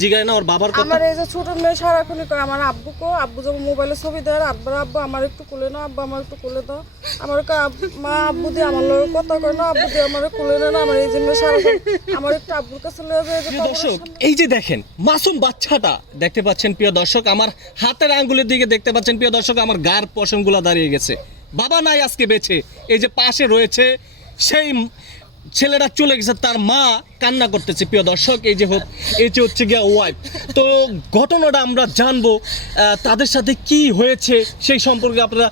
জিগায় না ওর বাবার কথা? আমার এই যে ছোট মেয়ে সারাক্ষণই কয় আমার আব্বুকে আব্বু যখন মোবাইলে ছবি দেয় আব্বার আব্বু আমার একটু কোলে না আব্বু আমার একটু কোলে দাও। আমার মা আব্বু দিয়ে আমার লোক কথা কয় না আব্বু দিয়ে আমার কোলে না আমার এই সারাক্ষণ আমার একটু আব্বুর কাছে লয়ে যায় প্রিয় দর্শক এই যে দেখেন মাসুম বাচ্চাটা দেখতে পাচ্ছেন প্রিয় দর্শক আমার হাতের আঙ্গুলের দিকে দেখতে পাচ্ছেন প্রিয় দর্শক আমার গার পশমগুলা দাঁড়িয়ে গেছে। বাবা নাই আজকে বেছে এই যে পাশে রয়েছে সেই ছেলেটা চলে গেছে, তার মা কান্না করতেছে, প্রিয় দর্শক, এই যে হোক, এই যে হচ্ছে গিয়া ওয়াইফ তো ঘটনাটা আমরা জানব তাদের সাথে কি হয়েছে সেই সম্পর্কে আপনারা,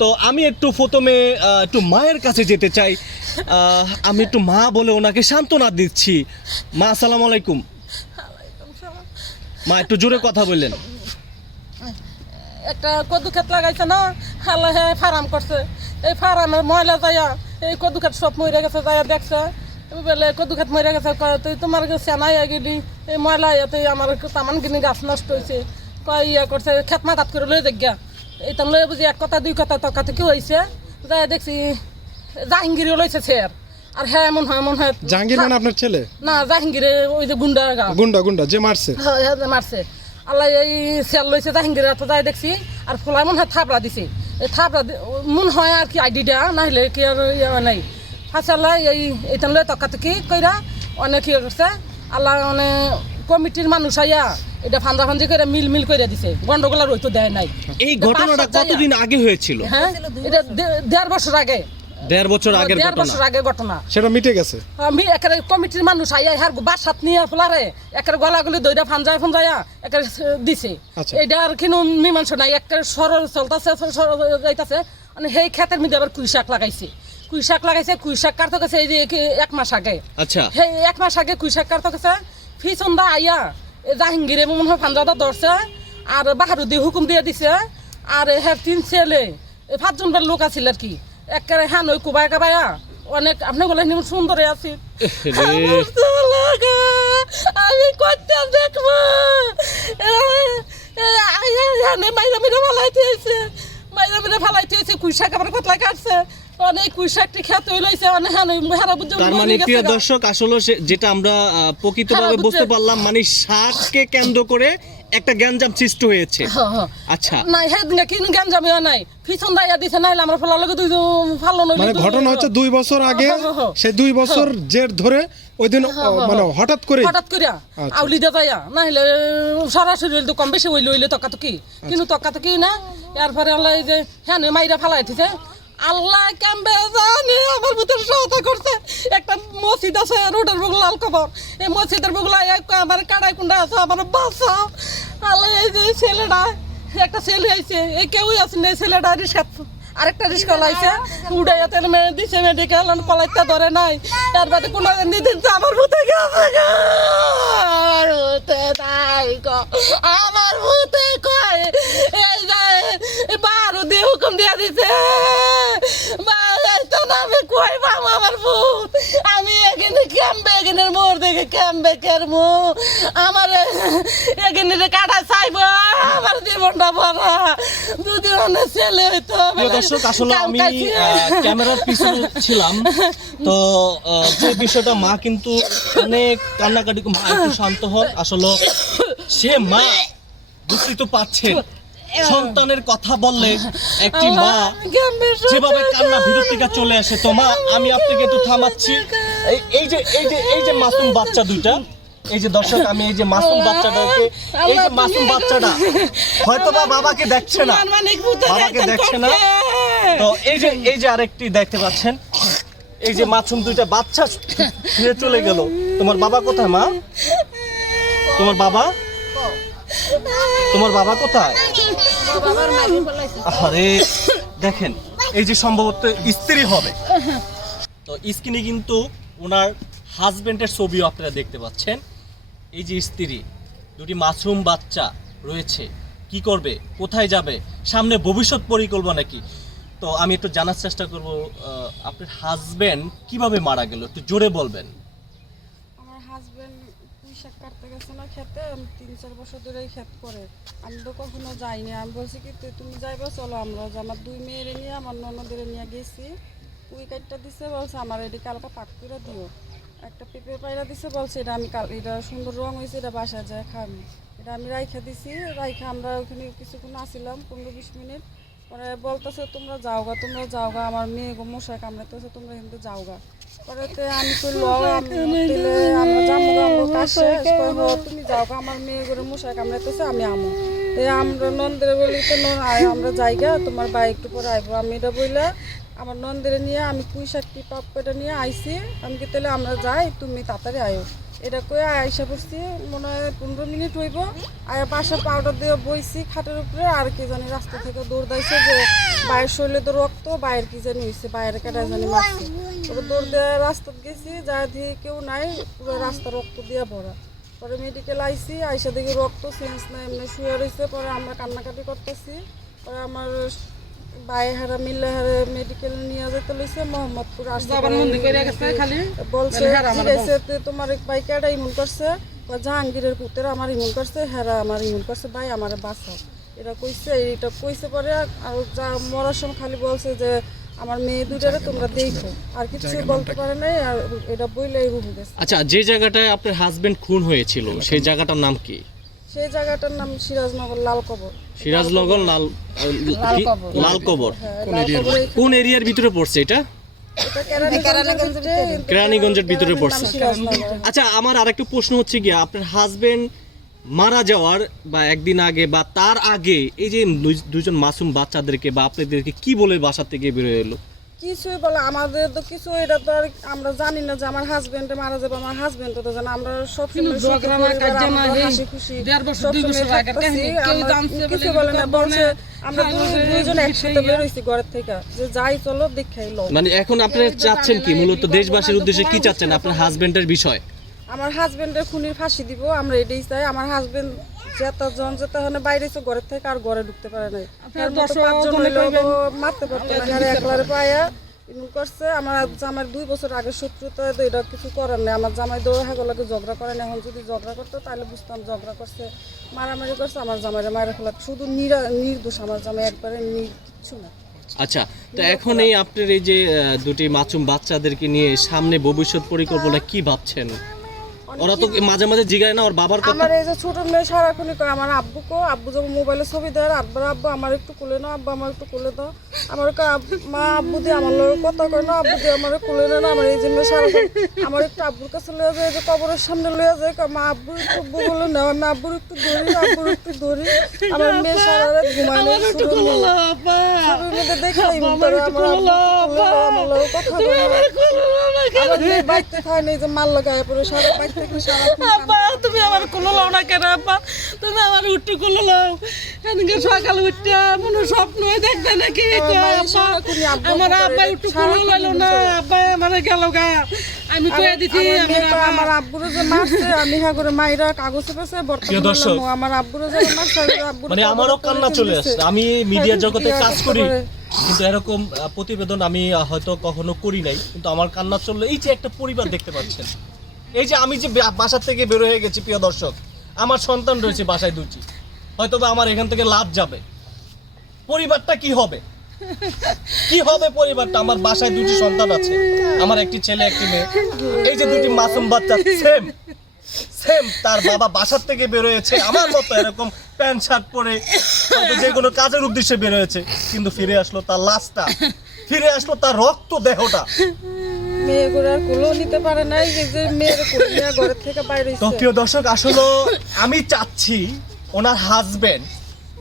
তো আমি একটু প্রথমে একটু মায়ের কাছে যেতে চাই। আমি একটু মা বলে ওনাকে সান্ত্বনা দিচ্ছি। মা, আসসালামু আলাইকুম। মা, একটু জোরে কথা বললেন। একটা কদু ক্ষেত লাগাইছে না? হালা হ্যাঁ ফার্ম করছে। এই ফার্মে ময়লা যাইয়া এই কদু ক্ষেত সব মরে গেছে যাইয়া দেখছে। বলে কদু ক্ষেত মরে গেছে? কয় তুই তোমার সেনাই গেলি এই ময়লা ইয়াতে আমার তামান কিনি গাছ নষ্ট হয়েছে কয় ইয়া করছে খেত মাথাত করে লয়ে দেখিয়া এইটা লয়ে বুঝি এক কথা দুই কথা তকাতে কি হয়েছে যাই দেখছি জাহাঙ্গীরও লইছে ছের আর হ্যাঁ মন হয় মন হয়। জাহাঙ্গীর মানে আপনার ছেলে? না জাহাঙ্গীরে ওই যে গুন্ডা গা গুন্ডা গুন্ডা যে মারছে। হ্যাঁ, হ্যাঁ, মারছে। আল্লাহ এই সেল লইছে জাহাঙ্গীর তো যাই দেখছি আর ফলাই মনে হয় থাপড়া দিছে। থাপড়া মন হয় আর কি আইডিটা না হলে কি আর ইয়ে নাই। ফাঁসালে এই এটা লই তকাতে কি কইরা অনেক ইয়ে করছে। আল্লাহ মানে কমিটির মানুষ আইয়া এটা ফান্দা ফান্দি করে মিল মিল করে দিছে। গন্ডগোল আর হইতো দেয় নাই। এই ঘটনাটা কতদিন আগে হয়েছিল? হ্যাঁ? এটা দেড় বছর আগে। দেড় বছর আগের দেড় বছর আগে ঘটনা। সেটা মিটে গেছে? আমি একেবারে কমিটির মানুষ আইয়া হার বাসাত নিয়ে ফেলারে একের গলাগুলি দইরা ফানজায় ফানজায়া একের দিছে। আচ্ছা। এটা আর কিন্তু মীমাংস নাই একের সরল চলতেছে সরল যাইতাছে। মানে সেই ক্ষেতের মধ্যে আবার কুই শাক লাগাইছে। কুই শাক লাগাইছে কুই শাক কাটতে গেছে এই যে এক মাস আগে। আচ্ছা। সেই এক মাস আগে কুই শাক কাটতে গেছে। ফিসন্দা আইয়া জাহাঙ্গীরে মনে হয় ফানজাদা ধরছে আর বাহারুদি হুকুম দিয়ে দিছে আর হ্যাঁ তিন ছেলে পাঁচজন লোক আছিল আর কি। একেবারে হ্যাঁ নই কুবাই কাবায়া অনেক আপনি বলেন নিমন সুন্দরই আছি। আমার আমি করতে দেখব। মাইরা মিরা ফালাইতে হয়েছে মাইরা মিরা ফালাইতে হয়েছে কুইশাক আবার কতলা কাটছে? অনেক কুইশাকটি খেতে হইলাইছে অনেক হ্যাঁ হারা বুঝে তার মানে প্রিয় দর্শক আসলে যেটা আমরা প্রকৃতভাবে বুঝতে পারলাম মানে শাককে কেন্দ্র করে একটা গ্যাঞ্জাম সৃষ্টি হয়েছে। আচ্ছা। নাই হ্যাঁ দিনে কিন জ্ঞান যাবে নাই। পিছন দাইয়া দিছে নাইলে আমরা ফেলার লগে দুই ফালো নইলে মানে ঘটনা হচ্ছে দুই বছর আগে হ্যাঁ, হ্যাঁ, হ্যাঁ। সেই দুই বছর জের ধরে ওই দিন মানে হঠাৎ করে হঠাৎ করিয়া আচ্ছা। আউলি দে যাইয়া নাইলে সরাসরি হইলে তো কম বেশি হইলে হইলে তকা তো কি কিন্তু তকা তো কি না এরপরে আল্লাহ এই যে হ্যাঁ মাইরা ফালাই দিছে আল্লাহ কেমবে জানি? আমার ভিতরে সহায়তা করছে। একটা মসজিদ আছে, রোডের বুক লাল কবর। এই মসজিদের বুক আমার কাড়াই কুন্ডা আছে, আমার বাসা। আল্লাহ এই যে ছেলেটা, একটা ছেলে হয়েছে। এই কেউই আছে না ছেলেটা রিক্সা আরেকটা রিক্সা লাইছে। উড়াইয়া তেল মেরে দিছে মেডিকেল পলাইতে ধরে নাই। তার বাদে কোনো দিন আমার ভূতে। আমার ভূতে গো। আমার ভূতে কয় বারো দিয়ে হুকুম দিয়ে দিছে। কই আমার ভূত? আমি দেখে আমার এখানে কাটা দুদিন অনেক ছেলে হইতো দর্শক আসলে আমি ক্যামেরার পিছনে ছিলাম। তো যে বিষয়টা মা কিন্তু অনেক কান্নাকাটি মা একটু শান্ত হন। আসলে সে মা বুঝতেই তো পাচ্ছেন সন্তানের কথা বললে একটি মা যেভাবে কান্না ভিতর থেকে চলে আসে। তো মা আমি আপনাকে একটু থামাচ্ছি। এই- এই যে এই যে এই যে মাসুম বাচ্চা দুইটা এই যে দর্শক, আমি এই যে মাসুম বাচ্চাটাকে এই যে মাসুম বাচ্চাটা, হয়তো বা বাবাকে দেখছে না। বাবাকে দেখছে না। তো এই যে এই যে আরেকটি দেখতে পাচ্ছেন, এই যে মাসুম দুইটা বাচ্চা শুয়ে চলে গেল। তোমার বাবা কোথায়, মা? তোমার বাবা? তোমার বাবা কোথায়? আরে দেখেন, এই যে সম্ভবত স্ত্রী হবে। তো স্ক্রিনে কিন্তু ওনার হাজবেন্ডের ছবিও আপনারা দেখতে পাচ্ছেন। এই যে স্ত্রী, দুটি মাসুম বাচ্চা রয়েছে, কি করবে? কোথায় যাবে? সামনে ভবিষ্যৎ পরিকল্পনা কি? তো আমি একটু জানার চেষ্টা করব আপনার হাজবেন্ড কীভাবে মারা গেল? একটু জোরে বলবেন। আমার হাজবেন্ড পুঁই শাক কাটতে গেছে না খেতে তিন, চার বছর ধরে ক্ষেত করে। আমি তো কখনো যাইনি। আমি বলছি কি তুমি যাইবা, চলো আমরা আমার দুই মেয়েরে নিয়ে, আমার ননদের নিয়ে গেছি। পুঁই কাটটা দিছে, বলছে, আমার এটি কালকে পাক করে দিও। একটা পেঁপে পায়রা দিছে বলছে এটা আমি কাল এটা সুন্দর রং হয়েছে এটা বাসায় যায় খামি এটা আমি রাইখা দিছি রাইখা আমরা ওখানে কিছুক্ষণ আসিলাম পনেরো বিশ মিনিট। পরে বলতেছে তোমরা যাওগা তোমরা যাওগা আমার মেয়ে গো মশা কামড়াইতেছে তোমরা কিন্তু যাওগা। পরে তে আমি কই ল আমি তেলে আমরা যাব গা, আমরা কাজ শেষ কই, "হ, তুমি যাওগা আমার মেয়ে করে মশা কামড়াইতেছে আমি আমো। তে আমরা নন্দের বলি তো নন আমরা যাইগা তোমার বাইক একটু পরে আইবো। আমি এটা বইলা আমার নন্দের নিয়ে আমি পুঁই শাকটি পাপ্পাটা নিয়ে আইছি। আমি কি তাহলে আমরা যাই, তুমি তাড়াতাড়ি আয়ো। এটা কয়ে আইসা পড়ছি, মনে হয় পনেরো মিনিট হইব। আয়া পাশে পাউডার দিয়ে বইছি খাটের উপরে, আর কি জানি রাস্তা থেকে দৌড় দাইছে যে বাইরের শরীরে তো রক্ত বাইরের কি জানি হয়েছে বাইরে কাটা জানি মারছে। তবে দৌড় দিয়ে রাস্তা গেছি, যা দিয়ে কেউ নাই, পুরো রাস্তা রক্ত দিয়ে ভরা। পরে মেডিকেল আইছি, আইসা দেখি রক্ত সেন্স নাই, এমনি শুয়ে রয়েছে পরে আমরা কান্নাকাটি করতেছি। পরে আমার বাই হারা মিল্লা হারে মেডিকেল নিয়ে যেতে লইছে মোহাম্মদপুর আসছে বলছে হ্যাঁ, তে তোমার এক ভাই কেডা ইমুন করছে? জাহাঙ্গীরের পুত্র আমার ইমন করছে হেরা আমার ইমন করছে ভাই আমার বাঁচাও। এটা কইছে এটা কইছে পরে আর যা মরার সময় খালি বলছে যে আমার মেয়ে দুটারে তোমরা দেখো। আর কিছু বলতে পারে নাই আর এটা বইলেই রুম আচ্ছা যে জায়গাটায় আপনার হাজবেন্ড খুন হয়েছিল সেই জায়গাটার নাম কি? সেই জায়গাটার নাম সিরাজনগর লাল কবর। সিরাজনগর লাল লাল কবর। হ্যাঁ, কোন এরিয়ার ভিতরে? পড়ছে এটা? কেরানীগঞ্জের ভিতরে, পড়ছে। আচ্ছা আমার আরেকটা প্রশ্ন হচ্ছে গিয়ে আপনার হাজবেন্ড মারা যাওয়ার বা একদিন আগে বা তার আগে এই যে দুজন মাসুম বাচ্চাদেরকে বা আপনাদেরকে কি বলে বাসা থেকে বেরোয় এলো? কিছুই বলে আমাদের তো কিছু এটা তো আর আমরা জানি না যে আমার হাজবেন্ড মারা যাবে আমার হাজবেন্ড তো জানে আমরা সব হাসি খুশি কিছু বলে না বলছে আমরা বিষয় একসাথে বের হইছি ঘরের থেকে যে যাই চলো দেখাই লো মানে এখন আপনি চাচ্ছেন কি? মূলত দেশবাসীর উদ্দেশ্যে কি চাচ্ছেন আপনার হাজবেন্ডের বিষয়? আমার হাজবেন্ডের খুনির ফাঁসি দিব আমরা এটাই চাই। আমার হাজবেন্ড যেটা জন যেটা হনে বাইরে এসে ঘরের থেকে আর ঘরে ঢুকতে পারে নাই। মারতে পারতো না। একলারে পায়া করছে। আমার জামাই দুই বছর আগে শত্রুতা তো এটা কিছু করার নেই। আমার জামাই দৌড় হাগলাকে ঝগড়া করে না। এখন যদি ঝগড়া করতো তাহলে বুঝতাম ঝগড়া করছে মারামারি করছে। আমার জামাইরা মায়ের ফেলা শুধু নিরা নির্দোষ আমার জামাই একবারে নির কিচ্ছু না। আচ্ছা তো এখন এই আপনার এই যে আহ, দুটি মাসুম বাচ্চাদেরকে নিয়ে সামনে ভবিষ্যৎ পরিকল্পনা কি ভাবছেন? ওরা তো মাঝে মাঝে জিগায় না ওর বাবার কথা আমার এই যে ছোট মেয়ে সারাক্ষণই কয় আমার আব্বুকে আব্বু যখন মোবাইলে ছবি দেয় আব্বার আব্বু আমার একটু কোলে নাও আব্বু আমার একটু কোলে দাও আমার মা আব্বু দিয়ে আমার লোক কথা কয় না আব্বু দিয়ে আমার কোলে নেয় না আমার এই জন্য সারাক্ষণ আমার একটু আব্বুর কাছে লয়ে যায় যে কবরের সামনে লয়ে যায় কয়, মা আব্বু একটু বলে নাও আমি আব্বুর একটু ধরি আব্বুর একটু ধরি আমার মেয়ে সারা রাত ঘুমায় না একটু কোলে নাও, মধ্যে দেখাই আব্বা, আমার একটু কোলে নাও, আপা। আমার লোক কথা না। আমার কোলে নাও না কেন? আমার মেয়ে বাইতে খায় নেই যে মাল লাগায় পরে সারা বাইতে থেকে আব্বা তুমি আমার কোলে লাও না কেন আব্বা? তুমি আমার উঠতে কোলে লাও। এদিকে সকালে উঠতে মনে হয় স্বপ্ন দেখবে নাকি? আমার আব্বা কোলে লাইলো না আব্বা আমার গেল গা। আমি কয়ে দিছি আমার আব্বুরে যে মারছে আমি হ্যাঁ করে মাইরা কাগজে পেছে বর্তমানে আমার আব্বুরে যে মারছে আব্বুর মানে আমারও কান্না চলে আসছে আমি মিডিয়া জগতে কাজ করি কিন্তু এরকম প্রতিবেদন আমি হয়তো কখনো করি নাই কিন্তু আমার কান্না চললে এই যে একটা পরিবার দেখতে পাচ্ছেন। এই যে আমি যে বাসার থেকে বের হয়ে গেছি, প্রিয় দর্শক, আমার সন্তান রয়েছে বাসায় দুটি হয়তো বা আমার এখান থেকে লাভ যাবে। পরিবারটা কি হবে? কি হবে পরিবারটা? আমার বাসায় দুটি সন্তান আছে। আমার একটি ছেলে, একটি মেয়ে। এই যে দুটি মাসুম বাচ্চা সেম সেম তার বাবা বাসার থেকে বেরোয়েছে আমার মতো এরকম প্যান্ট, শার্ট পরে যে কোনো কাজের উদ্দেশ্যে বেরোয়েছে কিন্তু ফিরে আসলো তার লাশটা, ফিরে আসলো তার রক্ত দেহটা। মেয়ে করে আর কোলেও নিতে পারে নাই যে যে মেয়ের কোলে নিয়ে ঘরের থেকে বাইরে তো প্রিয় দর্শক, আসলে আমি চাচ্ছি ওনার হাজবেন্ড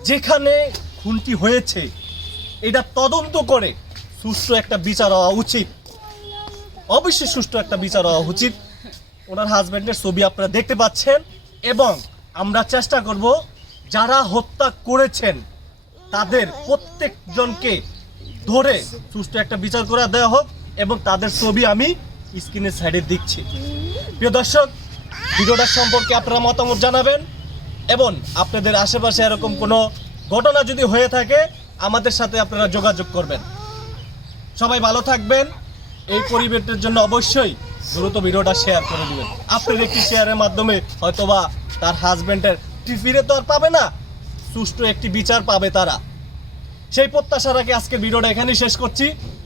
যেখানে খুনটি হয়েছে, এটা তদন্ত করে সুষ্ঠু একটা বিচার হওয়া উচিত। অবশ্যই সুষ্ঠু একটা বিচার হওয়া উচিত। ওনার হাজবেন্ডের ছবি আপনারা দেখতে পাচ্ছেন এবং আমরা চেষ্টা করব যারা হত্যা করেছেন, তাদের প্রত্যেকজনকে ধরে সুষ্ঠু একটা বিচার করে দেওয়া হোক। এবং তাদের ছবি আমি স্ক্রিনের সাইডে দিচ্ছি। প্রিয় দর্শক, ভিডিওটা সম্পর্কে আপনারা মতামত জানাবেন এবং আপনাদের আশেপাশে এরকম কোনো ঘটনা যদি হয়ে থাকে, আমাদের সাথে আপনারা যোগাযোগ করবেন। সবাই ভালো থাকবেন। এই পরিবেশের জন্য অবশ্যই দ্রুত ভিডিওটা শেয়ার করে দেবেন। আপনার একটি শেয়ারের মাধ্যমে হয়তোবা তার হাজবেন্ডের ফিরে তো আর পাবে না, সুষ্ঠু একটি বিচার পাবে তারা। সেই প্রত্যাশা রাখে আজকের ভিডিওটা এখানেই শেষ করছি।